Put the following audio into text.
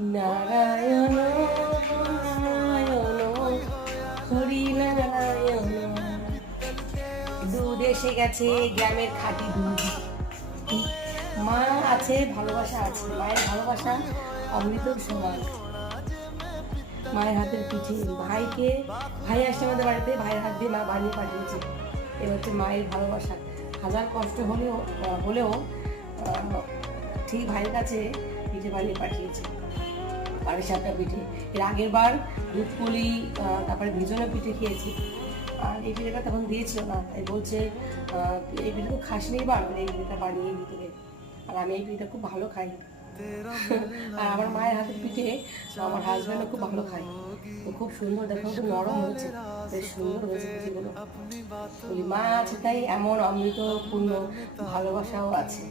নারায়ণ নারায়ণ হরি নারায়ণ। দুধ এসে গেছে, গ্রামের খাঁটি দুধ। মা আছে, ভালোবাসা আছে, মায়ের ভালোবাসা অমৃত সমান। মায়ের হাতের পিঠে, ভাই আসছে আমাদের বাড়িতে, ভাইয়ের হাত দিয়ে মা বানিয়ে পাঠিয়েছে। এ হচ্ছে মায়ের ভালোবাসা। হাজার কষ্ট হলেও ঠিক ভাইয়ের কাছে পিঠে বানিয়ে পাঠিয়েছে, পাটিসাপটা পিঠে। এর আগের বার দুধপুলি, তারপরে ভিজনো পিঠে খেয়েছি। আর এই পিঠেটা তখন দিয়েছিল না, তাই বলছে এই পিঠে তো খাসনি, বা এই পিঠেটা বানিয়ে দিতে। আর আমি এই পিঠেটা খুব ভালো খাই। আর আমার মায়ের হাতের পিঠে আমার হাজব্যান্ডও খুব ভালো খায়। তো খুব সুন্দর, দেখো খুব নরম হয়েছে, বেশ সুন্দর হয়েছে পিঠেগুলো। বলি মা আছে তাই এমন অমৃতপূর্ণ ভালোবাসাও আছে।